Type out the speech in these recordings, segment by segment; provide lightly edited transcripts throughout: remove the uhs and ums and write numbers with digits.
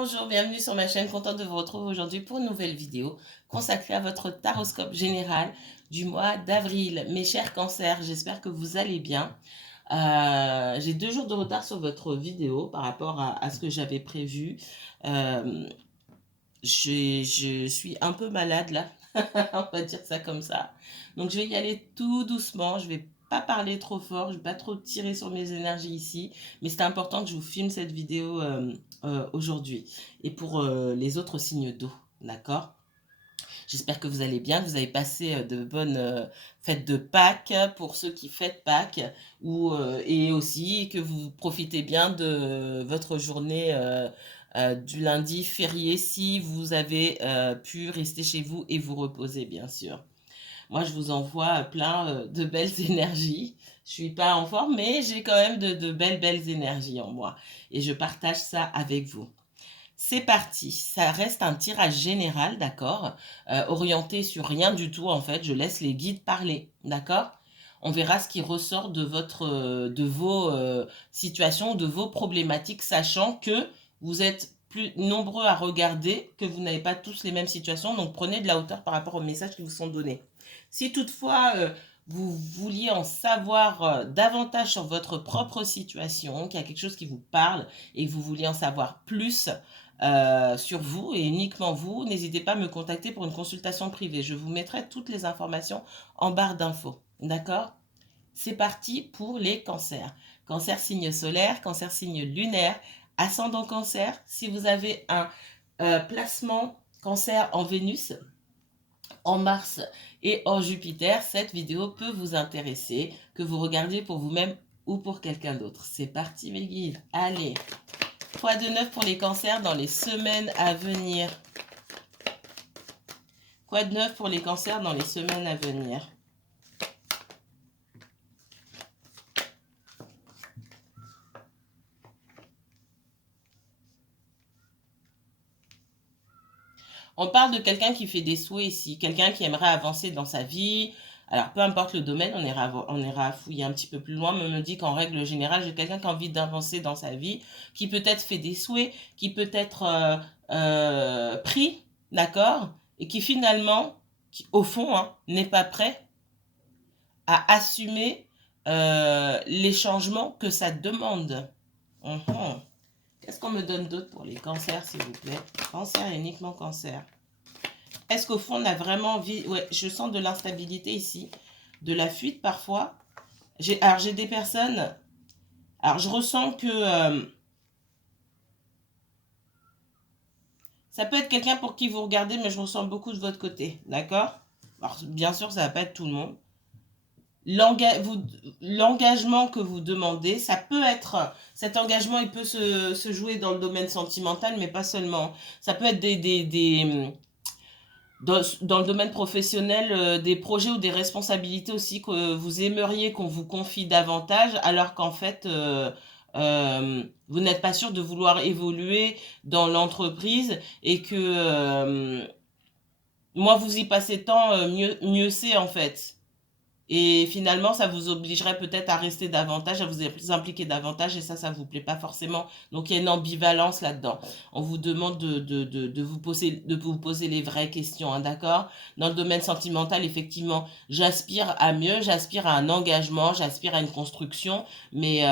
Bonjour, bienvenue sur ma chaîne, contente de vous retrouver aujourd'hui pour une nouvelle vidéo consacrée à votre taroscope général du mois d'avril. Mes chers cancers, j'espère que vous allez bien. J'ai 2 jours de retard sur votre vidéo par rapport à ce que j'avais prévu. Euh, je suis un peu malade là, on va dire ça comme ça. Donc je vais y aller tout doucement, je vais pas parler trop fort, je vais pas trop tirer sur mes énergies ici, mais c'est important que je vous filme cette vidéo aujourd'hui. Et pour les autres signes d'eau, d'accord? J'espère que vous allez bien, que vous avez passé de bonnes fêtes de Pâques pour ceux qui fêtent Pâques, et aussi que vous profitez bien de votre journée du lundi férié si vous avez pu rester chez vous et vous reposer, bien sûr. Moi, je vous envoie plein de belles énergies. Je suis pas en forme, mais j'ai quand même de belles énergies en moi. Et je partage ça avec vous. C'est parti, ça reste un tirage général, d'accord, orienté sur rien du tout en fait, je laisse les guides parler, d'accord. On verra ce qui ressort de vos situations, de vos problématiques, sachant que vous êtes plus nombreux à regarder, que vous n'avez pas tous les mêmes situations, donc prenez de la hauteur par rapport aux messages qui vous sont donnés. Si toutefois vous vouliez en savoir davantage sur votre propre situation, qu'il y a quelque chose qui vous parle et que vous vouliez en savoir plus, sur vous et uniquement vous, n'hésitez pas à me contacter pour une consultation privée. Je vous mettrai toutes les informations en barre d'infos. D'accord? C'est parti pour les cancers. Cancer signe solaire, cancer signe lunaire, ascendant cancer. Si vous avez un placement cancer en Vénus, en Mars et en Jupiter, cette vidéo peut vous intéresser, que vous regardiez pour vous-même ou pour quelqu'un d'autre. C'est parti mes guides. Allez. Quoi de neuf pour les cancers dans les semaines à venir? Quoi de neuf pour les cancers dans les semaines à venir? On parle de quelqu'un qui fait des souhaits ici, quelqu'un qui aimerait avancer dans sa vie. Alors, peu importe le domaine, on ira fouiller un petit peu plus loin, mais on me dit qu'en règle générale, j'ai quelqu'un qui a envie d'avancer dans sa vie, qui peut-être fait des souhaits, qui peut être pris, d'accord, et qui finalement, au fond, hein, n'est pas prêt à assumer les changements que ça demande. Mhm. Qu'est-ce qu'on me donne d'autre pour les cancers, s'il vous plaît? Cancer et uniquement cancer. Est-ce qu'au fond, on a vraiment envie... Ouais, je sens de l'instabilité ici, de la fuite parfois. Alors, j'ai des personnes... Alors, je ressens que... ça peut être quelqu'un pour qui vous regardez, mais je ressens beaucoup de votre côté, d'accord? Alors, bien sûr, ça va pas être tout le monde. L'engagement que vous demandez, ça peut être, cet engagement, il peut se jouer dans le domaine sentimental, mais pas seulement. Ça peut être dans le domaine professionnel, des projets ou des responsabilités aussi que vous aimeriez qu'on vous confie davantage, alors qu'en fait, vous n'êtes pas sûr de vouloir évoluer dans l'entreprise et que moins vous y passez tant, mieux c'est en fait. Et finalement, ça vous obligerait peut-être à rester davantage, à vous impliquer davantage, et ça vous plaît pas forcément. Donc il y a une ambivalence là-dedans. On vous demande de vous poser les vraies questions, hein, d'accord? Dans le domaine sentimental, effectivement, j'aspire à mieux, j'aspire à un engagement, j'aspire à une construction, mais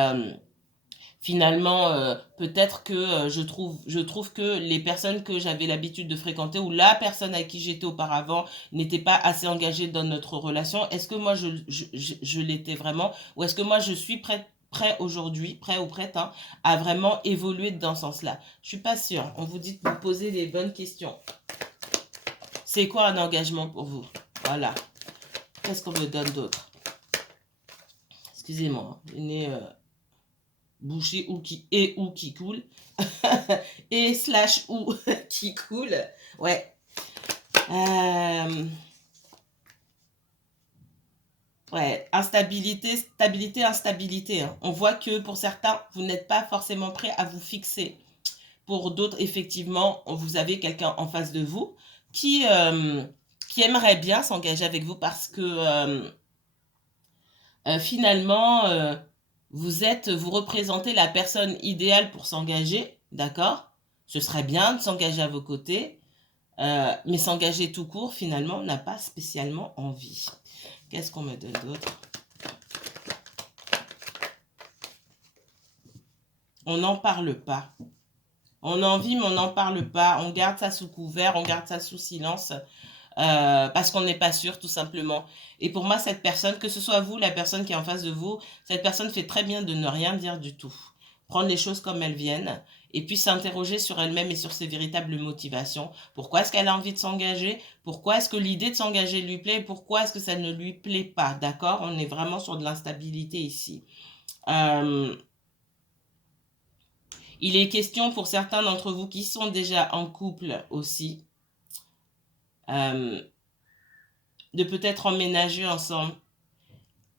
finalement, peut-être que je trouve que les personnes que j'avais l'habitude de fréquenter ou la personne avec qui j'étais auparavant n'était pas assez engagée dans notre relation. Est-ce que moi je l'étais vraiment, ou est-ce que moi je suis prêt aujourd'hui, prêt ou prête, hein, à vraiment évoluer dans ce sens-là? Je suis pas sûre. On vous dit de vous poser les bonnes questions. C'est quoi un engagement pour vous? Voilà. Qu'est-ce qu'on me donne d'autre? Excusez-moi. Une boucher ou qui coule. Et slash ou qui coule. Ouais. Ouais, instabilité, stabilité, instabilité, hein. On voit que pour certains, vous n'êtes pas forcément prêt à vous fixer. Pour d'autres, effectivement, vous avez quelqu'un en face de vous qui aimerait bien s'engager avec vous parce que finalement, vous représentez la personne idéale pour s'engager, d'accord? Ce serait bien de s'engager à vos côtés, mais s'engager tout court, finalement, on n'a pas spécialement envie. Qu'est-ce qu'on me donne d'autre? On n'en parle pas. On a envie, mais on n'en parle pas. On garde ça sous couvert, on garde ça sous silence. Parce qu'on n'est pas sûr, tout simplement. Et pour moi, cette personne, que ce soit vous, la personne qui est en face de vous, cette personne fait très bien de ne rien dire du tout. Prendre les choses comme elles viennent et puis s'interroger sur elle-même et sur ses véritables motivations. Pourquoi est-ce qu'elle a envie de s'engager? Pourquoi est-ce que l'idée de s'engager lui plaît? Pourquoi est-ce que ça ne lui plaît pas? D'accord? On est vraiment sur de l'instabilité ici. Il est question pour certains d'entre vous qui sont déjà en couple aussi, de peut-être emménager ensemble.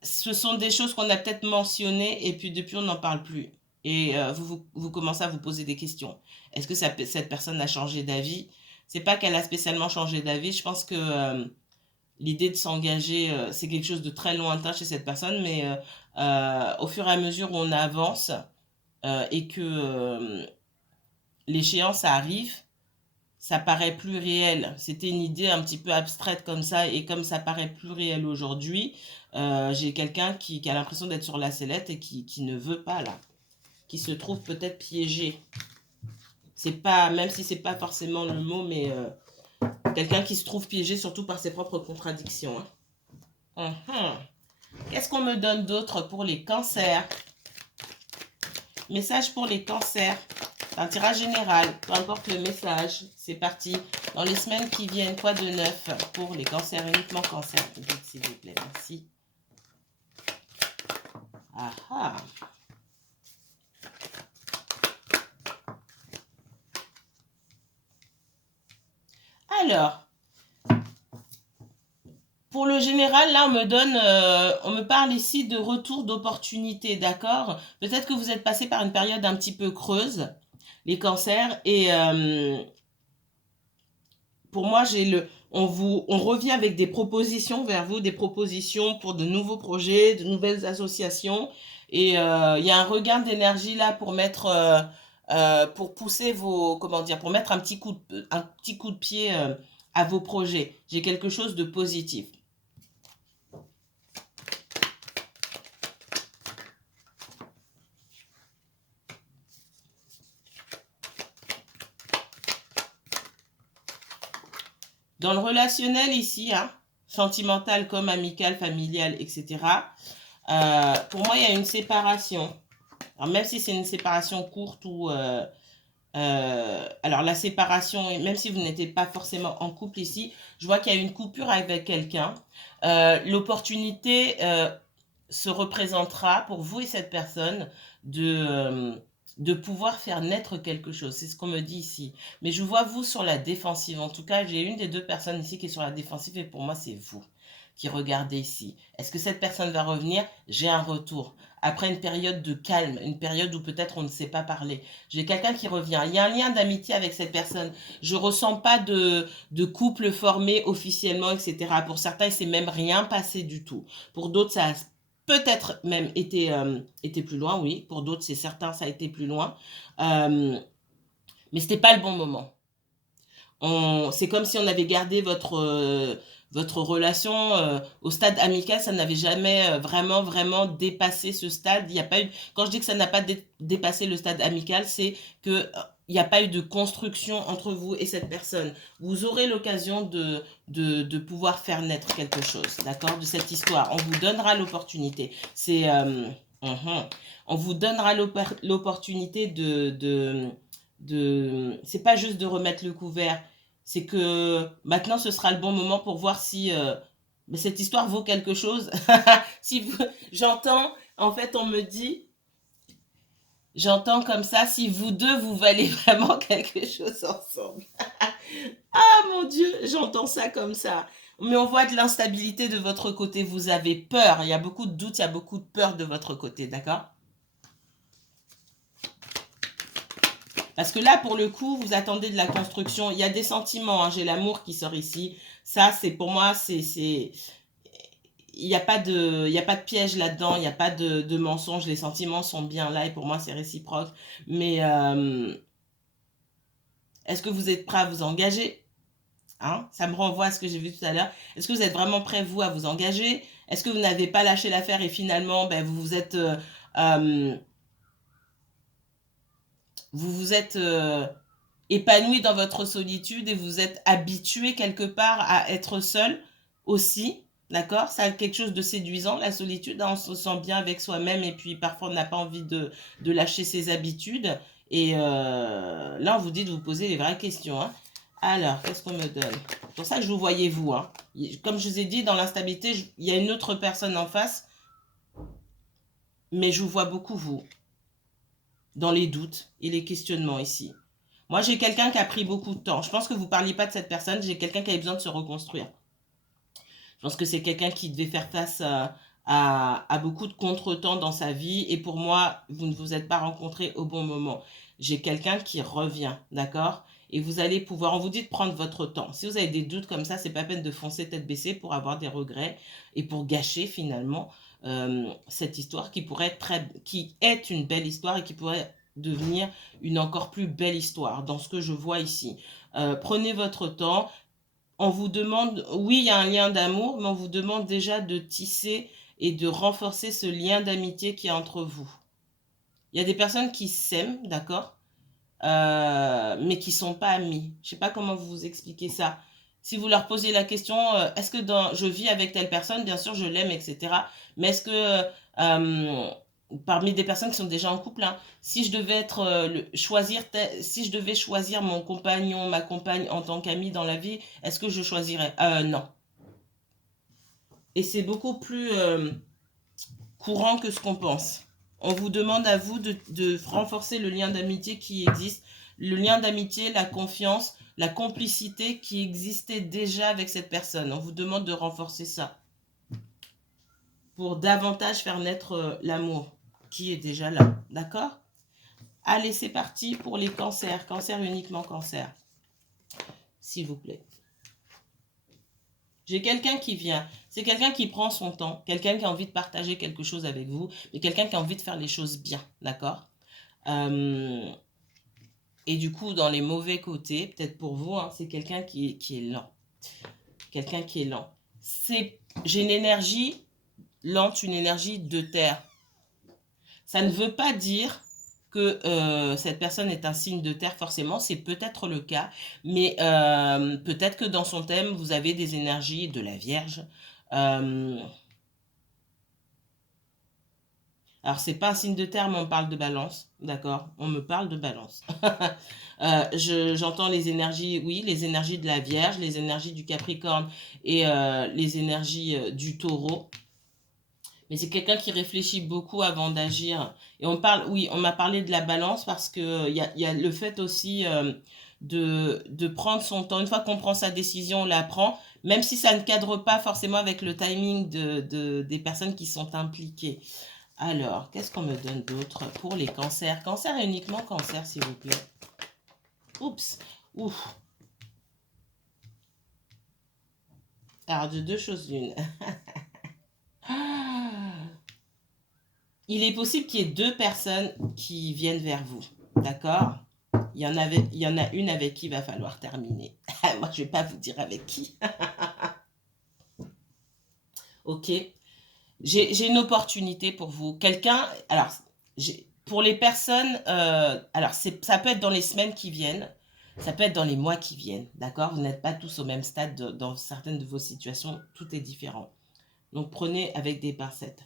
Ce sont des choses qu'on a peut-être mentionnées et puis depuis on n'en parle plus. Et vous commencez à vous poser des questions. Est-ce que cette personne a changé d'avis? C'est pas qu'elle a spécialement changé d'avis. Je pense que l'idée de s'engager, c'est quelque chose de très lointain chez cette personne, mais au fur et à mesure où on avance et que l'échéance arrive, ça paraît plus réel. C'était une idée un petit peu abstraite comme ça, et comme ça paraît plus réel aujourd'hui, j'ai quelqu'un qui a l'impression d'être sur la sellette et qui ne veut pas là, qui se trouve peut-être piégé. C'est pas, même si c'est pas forcément le mot, mais quelqu'un qui se trouve piégé surtout par ses propres contradictions. Hein. Qu'est-ce qu'on me donne d'autre pour les cancers? Message pour les cancers. Un tirage général, peu importe le message. C'est parti. Dans les semaines qui viennent, quoi de neuf pour les cancers, uniquement cancers? Dites s'il vous plaît, merci. Ah ah. Alors, pour le général, là, on me parle ici de retour d'opportunité, d'accord? Peut-être que vous êtes passé par une période un petit peu creuse, les cancers, et pour moi, on revient avec des propositions vers vous, des propositions pour de nouveaux projets, de nouvelles associations, et il y a un regain d'énergie là pour pour pousser comment dire, pour mettre un petit coup de pied à vos projets. J'ai quelque chose de positif. Dans le relationnel ici, hein, sentimental comme amical, familial, etc., pour moi, il y a une séparation. Alors, même si c'est une séparation courte ou... alors, la séparation, même si vous n'étiez pas forcément en couple ici, je vois qu'il y a une coupure avec quelqu'un. L'opportunité se représentera pour vous et cette personne de pouvoir faire naître quelque chose. C'est ce qu'on me dit ici. Mais je vois vous sur la défensive. En tout cas, j'ai une des deux personnes ici qui est sur la défensive et pour moi, c'est vous qui regardez ici. Est-ce que cette personne va revenir? J'ai un retour. Après une période de calme, une période où peut-être on ne sait pas parler. J'ai quelqu'un qui revient. Il y a un lien d'amitié avec cette personne. Je ressens pas de couple formé officiellement, etc. Pour certains, il s'est même rien passé du tout. Pour d'autres, ça a peut-être même été plus loin, oui. Pour d'autres, c'est certain, ça a été plus loin. Mais c'était pas le bon moment. C'est comme si on avait gardé votre relation au stade amical, ça n'avait jamais vraiment dépassé ce stade. Il y a pas eu, quand je dis que ça n'a pas dépassé le stade amical, c'est que il n'y a pas eu de construction entre vous et cette personne. Vous aurez l'occasion de pouvoir faire naître quelque chose, d'accord, de cette histoire. On vous donnera l'opportunité. On vous donnera l'opportunité c'est pas juste de remettre le couvert, c'est que maintenant ce sera le bon moment pour voir si cette histoire vaut quelque chose. Si j'entends, en fait, on me dit, j'entends comme ça, si vous deux vous valez vraiment quelque chose ensemble. Ah mon Dieu, j'entends ça comme ça. Mais on voit de l'instabilité de votre côté, vous avez peur, il y a beaucoup de doutes, il y a beaucoup de peur de votre côté, d'accord? Parce que là, pour le coup, vous attendez de la construction. Il y a des sentiments, hein. J'ai l'amour qui sort ici. Ça, c'est pour moi, il n'y a pas de piège là-dedans, il n'y a pas de mensonge. Les sentiments sont bien là et pour moi, c'est réciproque. Mais Est-ce que vous êtes prêt à vous engager? Hein? Ça me renvoie à ce que j'ai vu tout à l'heure. Est-ce que vous êtes vraiment prêt, vous, à vous engager? Est-ce que vous n'avez pas lâché l'affaire et finalement, ben, euh, vous vous êtes épanoui dans votre solitude et vous êtes habitué quelque part à être seul aussi, d'accord? Ça a quelque chose de séduisant, la solitude, hein, on se sent bien avec soi-même et puis parfois on n'a pas envie de lâcher ses habitudes. Et là, on vous dit de vous poser les vraies questions, hein. Alors, qu'est-ce qu'on me donne? C'est pour ça que je vous voyais vous, hein. Comme je vous ai dit, dans l'instabilité, il y a une autre personne en face, mais je vous vois beaucoup vous, dans les doutes et les questionnements ici. Moi, j'ai quelqu'un qui a pris beaucoup de temps. Je pense que vous ne parliez pas de cette personne. J'ai quelqu'un qui avait besoin de se reconstruire. Je pense que c'est quelqu'un qui devait faire face à beaucoup de contretemps dans sa vie. Et pour moi, vous ne vous êtes pas rencontrés au bon moment. J'ai quelqu'un qui revient, d'accord? Et vous allez pouvoir, on vous dit de prendre votre temps. Si vous avez des doutes comme ça, c'est pas peine de foncer tête baissée pour avoir des regrets et pour gâcher finalement cette histoire qui est une belle histoire et qui pourrait devenir une encore plus belle histoire dans ce que je vois ici. Prenez votre temps. On vous demande, oui, il y a un lien d'amour, mais on vous demande déjà de tisser et de renforcer ce lien d'amitié qui est entre vous. Il y a des personnes qui s'aiment, d'accord, mais qui ne sont pas amis. Je ne sais pas comment vous expliquer ça. Si vous leur posez la question, est-ce que je vis avec telle personne, bien sûr, je l'aime, etc. Mais est-ce que parmi des personnes qui sont déjà en couple, hein, si je devais si je devais choisir mon compagnon, ma compagne en tant qu'ami dans la vie, est-ce que je choisirais? Non. Et c'est beaucoup plus courant que ce qu'on pense. On vous demande à vous de renforcer le lien d'amitié qui existe, le lien d'amitié, la confiance, la complicité qui existait déjà avec cette personne. On vous demande de renforcer ça pour davantage faire naître l'amour qui est déjà là. D'accord? Allez, c'est parti pour les cancers. Cancer, uniquement cancer. S'il vous plaît. J'ai quelqu'un qui vient. C'est quelqu'un qui prend son temps. Quelqu'un qui a envie de partager quelque chose avec vous. Mais quelqu'un qui a envie de faire les choses bien. D'accord? Et du coup, dans les mauvais côtés, peut-être pour vous, hein, c'est quelqu'un qui est lent. Quelqu'un qui est lent. J'ai une énergie lente, une énergie de terre. Ça ne veut pas dire que cette personne est un signe de terre forcément, c'est peut-être le cas, mais peut-être que dans son thème, vous avez des énergies de la Vierge. Alors, c'est pas un signe de terre, mais on parle de balance, d'accord? On me parle de balance. J'entends les énergies, oui, les énergies de la Vierge, les énergies du Capricorne et les énergies du Taureau. Mais c'est quelqu'un qui réfléchit beaucoup avant d'agir. Et oui, on m'a parlé de la balance parce que il y a le fait aussi de prendre son temps. Une fois qu'on prend sa décision, on la prend, même si ça ne cadre pas forcément avec le timing des personnes qui sont impliquées. Alors, qu'est-ce qu'on me donne d'autre pour les cancers? Cancer et uniquement cancer, s'il vous plaît. Oups, ouf. Alors, de deux choses l'une. Il est possible qu'il y ait deux personnes qui viennent vers vous, d'accord? Il y en a une avec qui il va falloir terminer. Moi, je ne vais pas vous dire avec qui. Ok. J'ai une opportunité pour vous. Alors, pour les personnes, alors ça peut être dans les semaines qui viennent, ça peut être dans les mois qui viennent, d'accord? Vous n'êtes pas tous au même stade dans certaines de vos situations, tout est différent. Donc, prenez avec des pincettes.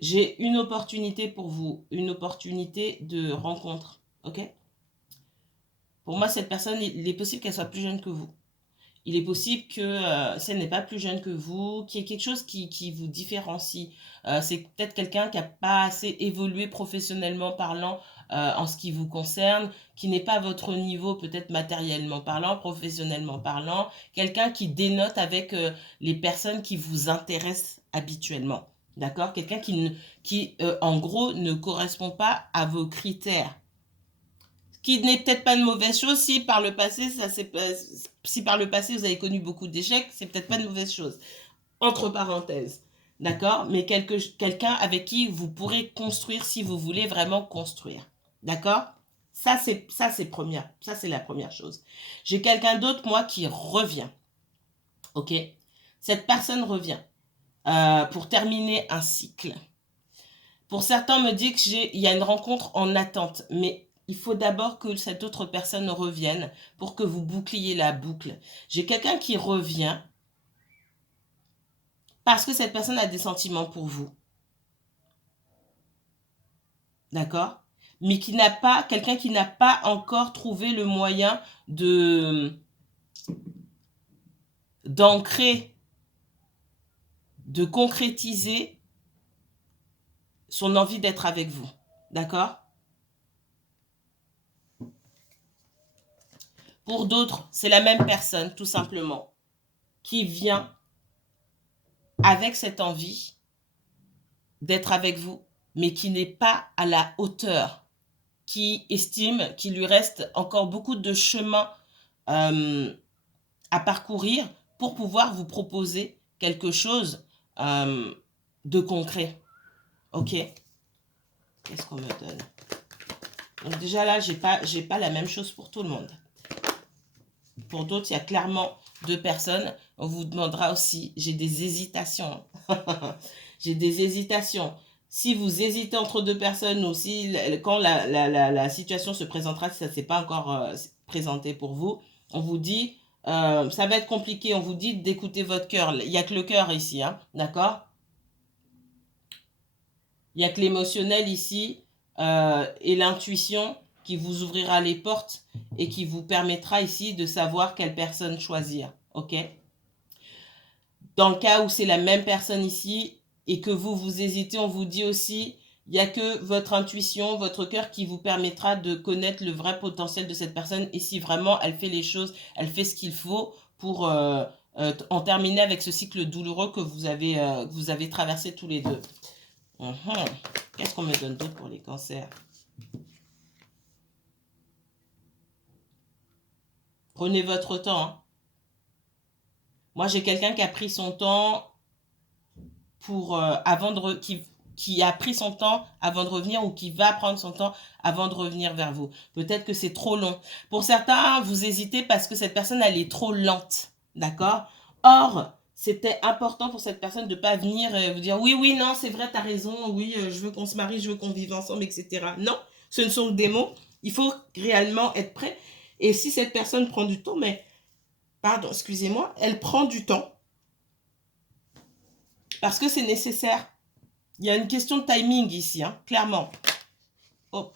J'ai une opportunité pour vous, une opportunité de rencontre, ok? Pour moi, cette personne, il est possible qu'elle soit plus jeune que vous. Il est possible que si elle n'est pas plus jeune que vous, qu'il y ait quelque chose qui vous différencie. C'est peut-être quelqu'un qui n'a pas assez évolué professionnellement parlant en ce qui vous concerne, qui n'est pas à votre niveau peut-être matériellement parlant, professionnellement parlant. Quelqu'un qui dénote avec les personnes qui vous intéressent habituellement. D'accord? Quelqu'un qui en gros, ne correspond pas à vos critères, qui n'est peut-être pas une mauvaise chose si par le passé si par le passé vous avez connu beaucoup d'échecs, c'est peut-être pas une mauvaise chose, entre parenthèses, d'accord, mais quelqu'un avec qui vous pourrez construire si vous voulez vraiment construire, d'accord. Ça, c'est la première chose. J'ai quelqu'un d'autre, moi, qui revient. Ok? Cette personne revient pour terminer un cycle. Pour certains, me dit qu'il y a une rencontre en attente, mais il faut d'abord que cette autre personne revienne pour que vous boucliez la boucle. J'ai quelqu'un qui revient parce que cette personne a des sentiments pour vous. D'accord? Mais quelqu'un qui n'a pas encore trouvé le moyen d'ancrer, de concrétiser son envie d'être avec vous. D'accord? Pour d'autres, c'est la même personne, tout simplement, qui vient avec cette envie d'être avec vous, mais qui n'est pas à la hauteur, qui estime qu'il lui reste encore beaucoup de chemin à parcourir pour pouvoir vous proposer quelque chose de concret. Ok? Qu'est-ce qu'on me donne? Donc déjà là, j'ai pas la même chose pour tout le monde. Pour d'autres, il y a clairement 2 personnes. On vous demandera aussi, j'ai des hésitations. J'ai des hésitations. Si vous hésitez entre 2 personnes ou si quand la situation se présentera, si ça ne s'est pas encore présenté pour vous, on vous dit, ça va être compliqué, on vous dit d'écouter votre cœur. Il n'y a que le cœur ici, hein, d'accord? Il n'y a que l'émotionnel ici et l'intuition qui vous ouvrira les portes et qui vous permettra ici de savoir quelle personne choisir. Ok? Dans le cas où c'est la même personne ici et que vous hésitez, on vous dit aussi, il n'y a que votre intuition, votre cœur qui vous permettra de connaître le vrai potentiel de cette personne et si vraiment elle fait les choses, elle fait ce qu'il faut pour en terminer avec ce cycle douloureux que vous avez traversé tous les deux. Qu'est-ce qu'on me donne d'autre pour les cancers? Prenez votre temps. Hein. Moi, j'ai quelqu'un qui a pris son temps pour qui a pris son temps avant de revenir ou qui va prendre son temps avant de revenir vers vous. Peut-être que c'est trop long. Pour certains, vous hésitez parce que cette personne, elle est trop lente. D'accord? Or, c'était important pour cette personne de ne pas venir vous dire oui, oui, non, c'est vrai, tu as raison, oui, je veux qu'on se marie, je veux qu'on vive ensemble, etc. Non, ce ne sont que des mots. Il faut réellement être prêt. Et si cette personne prend du temps, pardon, excusez-moi, elle prend du temps parce que c'est nécessaire. Il y a une question de timing ici, hein, clairement. Oh.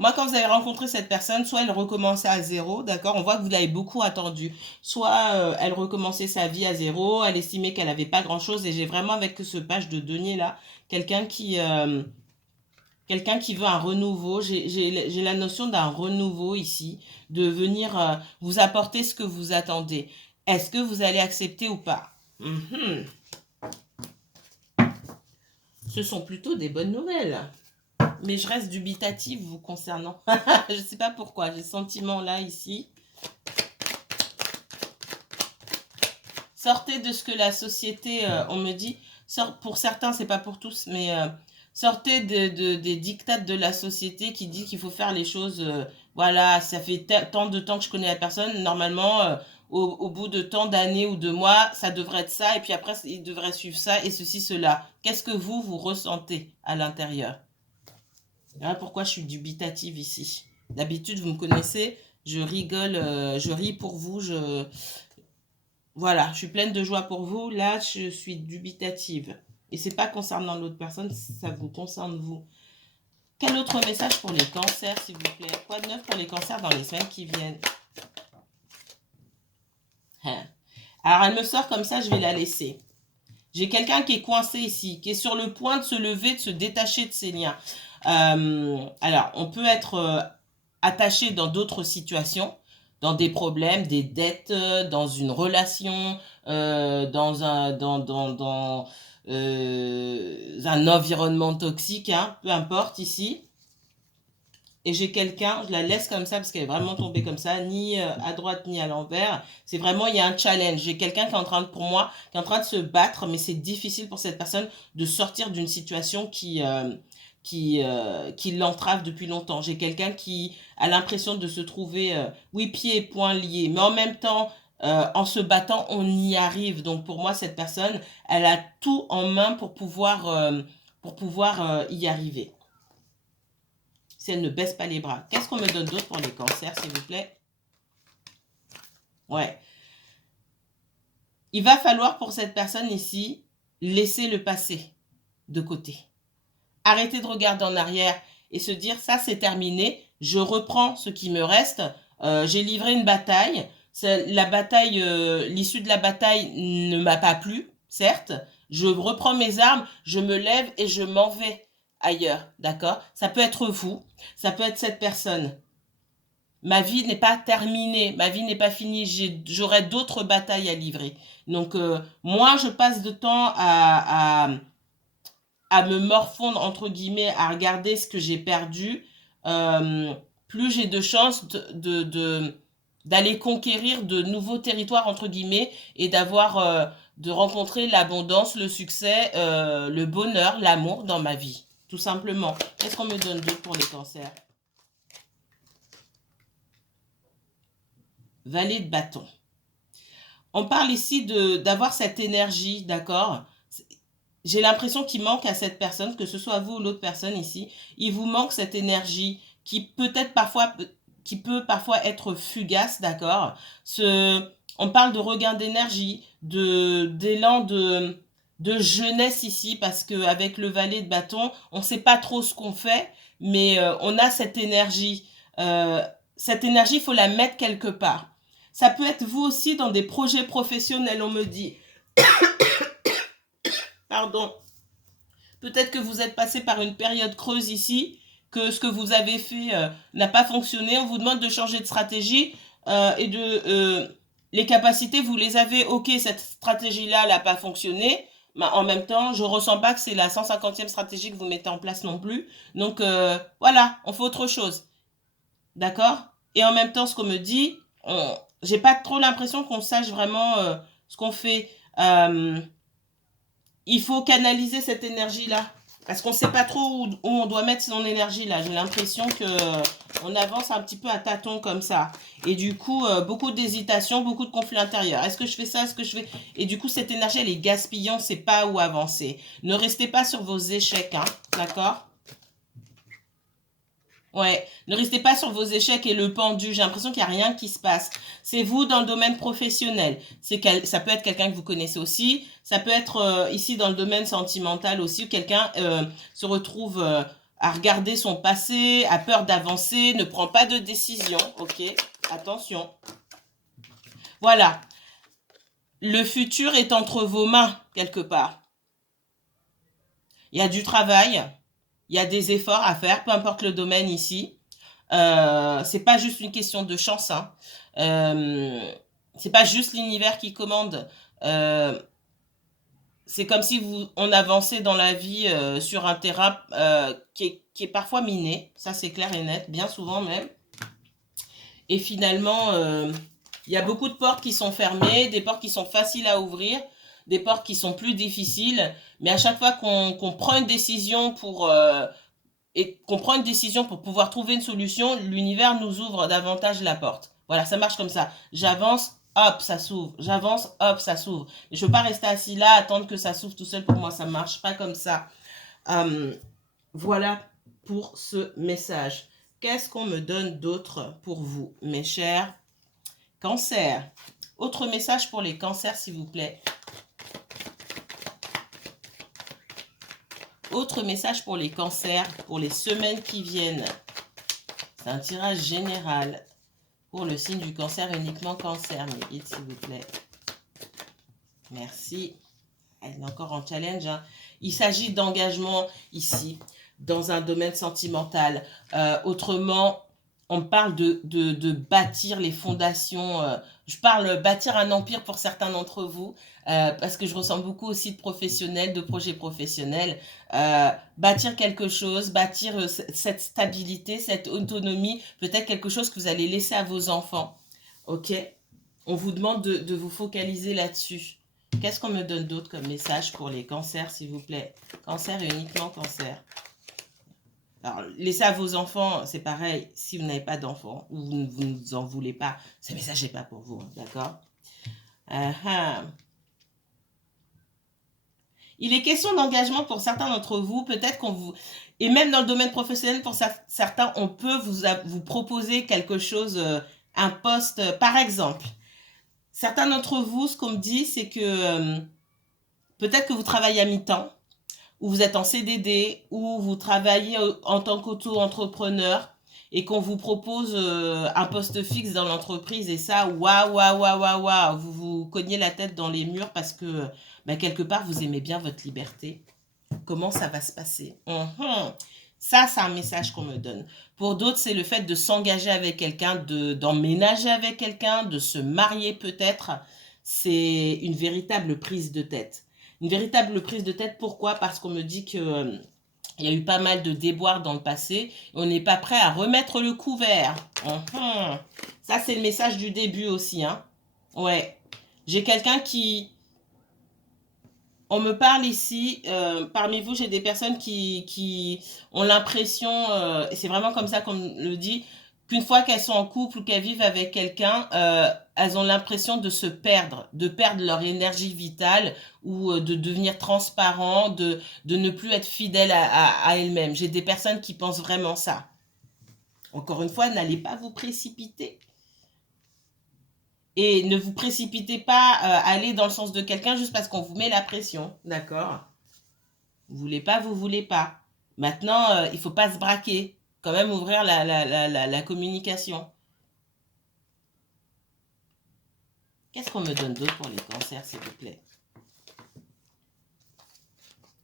Moi, quand vous avez rencontré cette personne, soit elle recommençait à zéro, d'accord? On voit que vous l'avez beaucoup attendu. Soit elle recommençait sa vie à zéro, elle estimait qu'elle n'avait pas grand-chose. Et j'ai vraiment, avec ce page de denier là, quelqu'un qui veut un renouveau. J'ai la notion d'un renouveau ici, de venir vous apporter ce que vous attendez. Est-ce que vous allez accepter ou pas? Ce sont plutôt des bonnes nouvelles. Mais je reste dubitative vous concernant. Je ne sais pas pourquoi. J'ai ce sentiment là, ici. Sortez de ce que la société, on me dit. Pour certains, c'est pas pour tous, mais sortez des dictates de la société qui dit qu'il faut faire les choses. Voilà, ça fait tant de temps que je connais la personne. Normalement, au bout de tant d'années ou de mois, ça devrait être ça. Et puis après, il devrait suivre ça et ceci, cela. Qu'est-ce que vous ressentez à l'intérieur? Voilà pourquoi je suis dubitative ici. D'habitude, vous me connaissez, je rigole, je ris pour vous. Voilà, je suis pleine de joie pour vous. Là, je suis dubitative. Et c'est pas concernant l'autre personne, ça vous concerne vous. Quel autre message pour les cancers, s'il vous plaît? Quoi de neuf pour les cancers dans les semaines qui viennent? Alors, elle me sort comme ça, je vais la laisser. J'ai quelqu'un qui est coincé ici, qui est sur le point de se lever, de se détacher de ses liens. Alors, on peut être attaché dans d'autres situations, dans des problèmes, des dettes, dans une relation, dans un environnement toxique, hein, peu importe ici. Et j'ai quelqu'un, je la laisse comme ça parce qu'elle est vraiment tombée comme ça, ni à droite ni à l'envers. C'est vraiment, il y a un challenge. J'ai quelqu'un qui est en train pour moi, qui est en train de se battre, mais c'est difficile pour cette personne de sortir d'une situation qui qui l'entrave depuis longtemps. J'ai quelqu'un qui a l'impression de se trouver, oui, pieds et poings liés, mais en même temps, en se battant, on y arrive. Donc pour moi, cette personne, elle a tout en main pour pouvoir y arriver. Si elle ne baisse pas les bras. Qu'est-ce qu'on me donne d'autre pour les cancers, s'il vous plaît? Ouais. Il va falloir pour cette personne ici, laisser le passé de côté. Arrêter de regarder en arrière et se dire, ça c'est terminé, je reprends ce qui me reste. J'ai livré une bataille. La bataille, l'issue de la bataille ne m'a pas plu, certes. Je reprends mes armes, je me lève et je m'en vais ailleurs, d'accord? Ça peut être vous, ça peut être cette personne. Ma vie n'est pas terminée, ma vie n'est pas finie, j'aurai d'autres batailles à livrer. Donc, moi, je passe de temps à me morfondre, entre guillemets, à regarder ce que j'ai perdu, plus j'ai de chances d'aller conquérir de nouveaux territoires, entre guillemets, et de rencontrer l'abondance, le succès, le bonheur, l'amour dans ma vie, tout simplement. Qu'est-ce qu'on me donne d'autre pour les cancers? Valet de bâton. On parle ici d'avoir cette énergie, d'accord? J'ai l'impression qu'il manque à cette personne, que ce soit vous ou l'autre personne ici, il vous manque cette énergie qui qui peut parfois être fugace, d'accord? On parle de regain d'énergie, d'élan de jeunesse ici, parce qu'avec le valet de bâton, on ne sait pas trop ce qu'on fait, mais on a cette énergie. Cette énergie, il faut la mettre quelque part. Ça peut être vous aussi dans des projets professionnels, on me dit. Pardon. Peut-être que vous êtes passé par une période creuse ici, que ce que vous avez fait n'a pas fonctionné. On vous demande de changer de stratégie les capacités, vous les avez. Ok, cette stratégie-là n'a pas fonctionné. Mais en même temps, je ressens pas que c'est la 150e stratégie que vous mettez en place non plus. Donc voilà, on fait autre chose. D'accord? Et en même temps, ce qu'on me dit, j'ai pas trop l'impression qu'on sache vraiment ce qu'on fait. Il faut canaliser cette énergie-là. Parce qu'on ne sait pas trop où on doit mettre son énergie là. J'ai l'impression que on avance un petit peu à tâtons comme ça. Et du coup, beaucoup d'hésitation, beaucoup de conflits intérieurs. Est-ce que je fais ça? Est-ce que je fais... Et du coup, cette énergie, elle est gaspillante, c'est pas où avancer. Ne restez pas sur vos échecs, hein. D'accord? Ouais, ne restez pas sur vos échecs et le pendu. J'ai l'impression qu'il n'y a rien qui se passe. C'est vous dans le domaine professionnel. Ça peut être quelqu'un que vous connaissez aussi. Ça peut être ici dans le domaine sentimental aussi, où quelqu'un se retrouve à regarder son passé, a peur d'avancer, ne prend pas de décision. Ok, attention. Voilà. Le futur est entre vos mains, quelque part. Il y a du travail, il y a des efforts à faire, peu importe le domaine ici. C'est pas juste une question de chance, hein. C'est pas juste l'univers qui commande. C'est comme si on avançait dans la vie sur un terrain qui est parfois miné, ça c'est clair et net, bien souvent même. Et finalement, il y a beaucoup de portes qui sont fermées, des portes qui sont faciles à ouvrir, des portes qui sont plus difficiles, mais à chaque fois qu'on prend une décision pour pouvoir trouver une solution, l'univers nous ouvre davantage la porte. Voilà, ça marche comme ça. J'avance, hop, ça s'ouvre. J'avance, hop, ça s'ouvre. Je ne veux pas rester assis là, attendre que ça s'ouvre tout seul. Pour moi, ça ne marche pas comme ça. Voilà pour ce message. Qu'est-ce qu'on me donne d'autre pour vous, mes chers cancers? Autre message pour les cancers, s'il vous plaît. Autre message pour les cancers, pour les semaines qui viennent. C'est un tirage général pour le signe du cancer, uniquement cancer, mes guides, s'il vous plaît. Merci. Elle est encore en challenge, hein. Il s'agit d'engagement ici, dans un domaine sentimental. Autrement, on parle de bâtir les fondations. Je parle bâtir un empire pour certains d'entre vous, parce que je ressens beaucoup aussi de professionnels, de projets professionnels. Bâtir quelque chose, bâtir cette stabilité, cette autonomie, peut-être quelque chose que vous allez laisser à vos enfants. Ok? On vous demande de vous focaliser là-dessus. Qu'est-ce qu'on me donne d'autre comme message pour les cancers, s'il vous plaît? Cancer et uniquement cancer. Alors, laissez à vos enfants, c'est pareil, si vous n'avez pas d'enfants ou vous ne en voulez pas, ce message n'est pas pour vous, hein, d'accord? Il est question d'engagement pour certains d'entre vous, peut-être qu'on vous... Et même dans le domaine professionnel, pour certains, on peut vous proposer quelque chose, un poste, par exemple. Certains d'entre vous, ce qu'on me dit, c'est que peut-être que vous travaillez à mi-temps, ou vous êtes en CDD, ou vous travaillez en tant qu'auto-entrepreneur, et qu'on vous propose un poste fixe dans l'entreprise, et ça, waouh, waouh, waouh, waouh, waouh, vous vous cognez la tête dans les murs parce que bah, quelque part, vous aimez bien votre liberté. Comment ça va se passer? Ça, c'est un message qu'on me donne. Pour d'autres, c'est le fait de s'engager avec quelqu'un, d'emménager avec quelqu'un, de se marier peut-être. C'est une véritable prise de tête. Une véritable prise de tête, pourquoi? Parce qu'on me dit que il y a eu pas mal de déboires dans le passé. Et on n'est pas prêt à remettre le couvert. Ça, c'est le message du début aussi. Hein. Ouais. J'ai quelqu'un qui... On me parle ici, parmi vous, j'ai des personnes qui ont l'impression, et c'est vraiment comme ça qu'on le dit, qu'une fois qu'elles sont en couple ou qu'elles vivent avec quelqu'un, elles ont l'impression de perdre leur énergie vitale ou de devenir transparent, de ne plus être fidèle à elles-mêmes. J'ai des personnes qui pensent vraiment ça. Encore une fois, n'allez pas vous précipiter. Et ne vous précipitez pas à aller dans le sens de quelqu'un juste parce qu'on vous met la pression. D'accord? Vous voulez pas, vous voulez pas. Maintenant, il faut pas se braquer. Quand même ouvrir la communication. Qu'est-ce qu'on me donne d'autre pour les cancers, s'il vous plaît?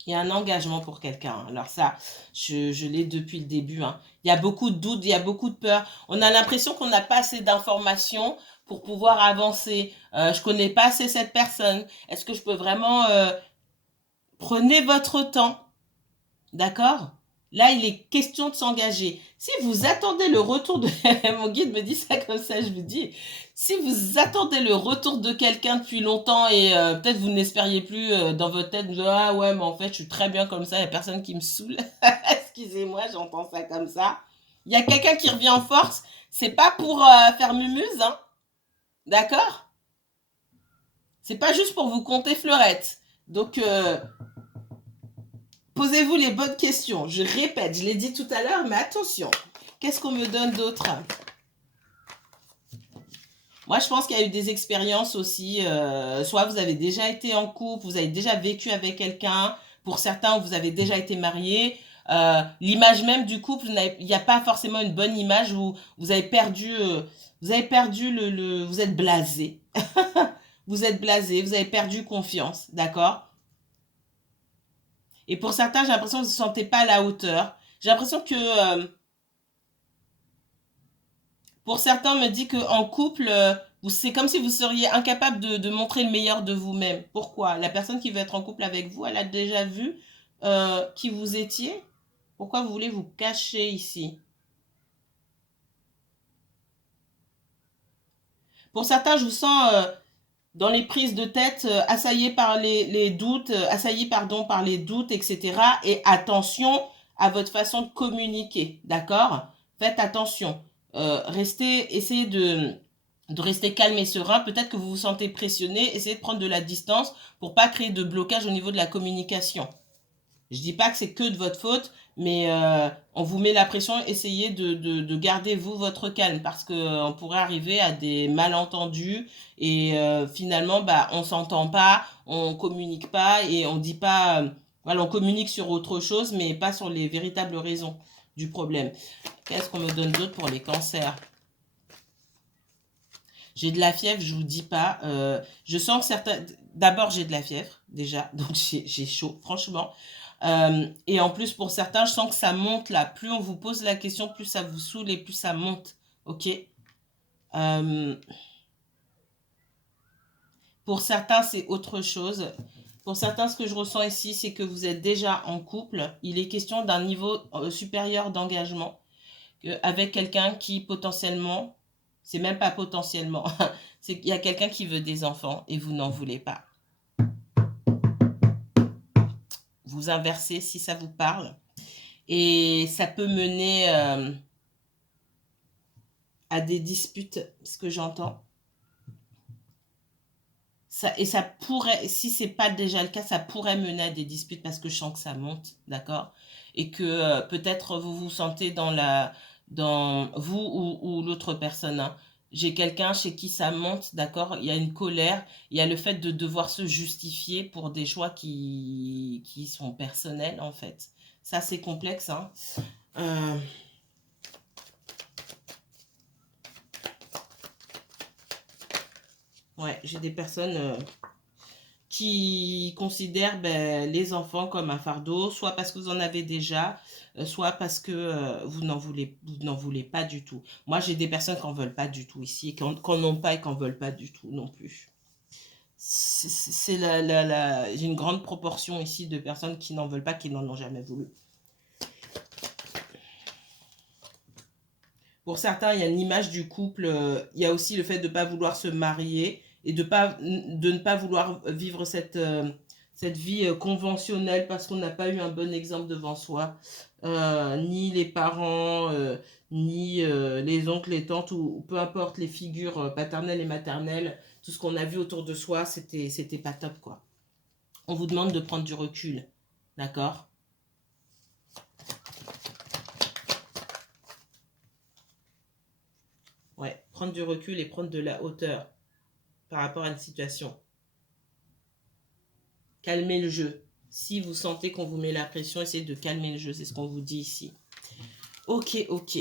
Il y a un engagement pour quelqu'un. Alors ça, je l'ai depuis le début. Hein. Il y a beaucoup de doutes, il y a beaucoup de peur. On a l'impression qu'on n'a pas assez d'informations pour pouvoir avancer. Je connais pas assez cette personne. Est-ce que je peux vraiment... Prenez votre temps. D'accord? Là, il est question de s'engager. Si vous attendez le retour de... Mon guide me dit ça comme ça, je vous dis. Si vous attendez le retour de quelqu'un depuis longtemps et peut-être vous n'espériez plus dans votre tête, vous ah ouais, mais en fait, je suis très bien comme ça, il n'y a personne qui me saoule. Excusez-moi, j'entends ça comme ça. Il y a quelqu'un qui revient en force. C'est pas pour faire mumuse, hein. D'accord? C'est pas juste pour vous compter fleurette. Donc, posez-vous les bonnes questions. Je répète, je l'ai dit tout à l'heure, mais attention. Qu'est-ce qu'on me donne d'autre? Moi, je pense qu'il y a eu des expériences aussi. Soit vous avez déjà été en couple, vous avez déjà vécu avec quelqu'un. Pour certains, vous avez déjà été marié. L'image même du couple, il n'y a pas forcément une bonne image où vous avez perdu, vous êtes blasé. Vous êtes blasé, vous avez perdu confiance, d'accord? Et pour certains, j'ai l'impression que vous ne vous sentez pas à la hauteur. J'ai l'impression que pour certains, on me dit qu'en couple, c'est comme si vous seriez incapable de montrer le meilleur de vous-même. Pourquoi? La personne qui veut être en couple avec vous, elle a déjà vu qui vous étiez. Pourquoi vous voulez vous cacher ici? Pour certains, je vous sens dans les prises de tête, assaillis par les doutes, assaillis pardon, par les doutes, etc. Et attention à votre façon de communiquer, d'accord? Faites attention. Essayez de rester calme et serein. Peut-être que vous vous sentez pressionné. Essayez de prendre de la distance pour pas créer de blocage au niveau de la communication. Je dis pas que c'est que de votre faute, mais on vous met la pression. Essayez de garder vous votre calme parce que on pourrait arriver à des malentendus et finalement bah on s'entend pas, on communique pas et on dit pas voilà, on communique sur autre chose mais pas sur les véritables raisons du problème. Qu'est-ce qu'on me donne d'autre pour les cancers? J'ai de la fièvre, je vous dis pas. Je sens que certains. D'abord, j'ai de la fièvre, déjà. Donc, j'ai chaud, franchement. Et en plus, pour certains, je sens que ça monte là. Plus on vous pose la question, plus ça vous saoule et plus ça monte. Ok? Euh, pour certains, c'est autre chose. Pour certains, ce que je ressens ici, c'est que vous êtes déjà en couple. Il est question d'un niveau supérieur d'engagement avec quelqu'un qui potentiellement, c'est même pas potentiellement, c'est qu'il y a quelqu'un qui veut des enfants et vous n'en voulez pas. Vous inversez si ça vous parle. Et ça peut mener à des disputes, ce que j'entends. Et ça pourrait, si c'est pas déjà le cas, ça pourrait mener à des disputes parce que je sens que ça monte, d'accord? Et que peut-être vous vous sentez dans vous ou l'autre personne, hein. J'ai quelqu'un chez qui ça monte, d'accord? Il y a une colère, il y a le fait de devoir se justifier pour des choix qui sont personnels, en fait. Ça, c'est complexe, hein. Euh, ouais, j'ai des personnes qui considèrent les enfants comme un fardeau, soit parce que vous en avez déjà, soit parce que vous n'en voulez pas du tout. Moi, j'ai des personnes qui n'en veulent pas du tout ici, et qui n'en ont pas et qui n'en veulent pas du tout non plus. C'est j'ai une grande proportion ici de personnes qui n'en veulent pas, qui n'en ont jamais voulu. Pour certains, il y a une image du couple, il y a aussi le fait de ne pas vouloir se marier et de ne pas vouloir vivre cette vie conventionnelle parce qu'on n'a pas eu un bon exemple devant soi. Ni les parents, ni les oncles, les tantes, ou peu importe les figures paternelles et maternelles, tout ce qu'on a vu autour de soi, c'était pas top, quoi. On vous demande de prendre du recul, d'accord? Ouais, prendre du recul et prendre de la hauteur par rapport à une situation. Calmer le jeu. Si vous sentez qu'on vous met la pression, essayez de calmer le jeu. C'est ce qu'on vous dit ici. Ok, ok.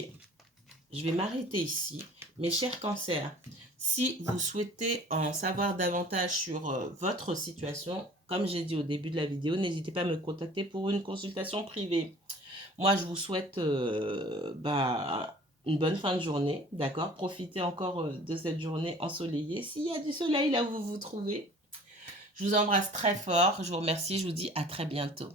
Je vais m'arrêter ici. Mes chers cancers, si vous souhaitez en savoir davantage sur votre situation, comme j'ai dit au début de la vidéo, n'hésitez pas à me contacter pour une consultation privée. Moi, je vous souhaite une bonne fin de journée, d'accord? Profitez encore de cette journée ensoleillée. S'il y a du soleil là où vous vous trouvez, je vous embrasse très fort. Je vous remercie. Je vous dis à très bientôt.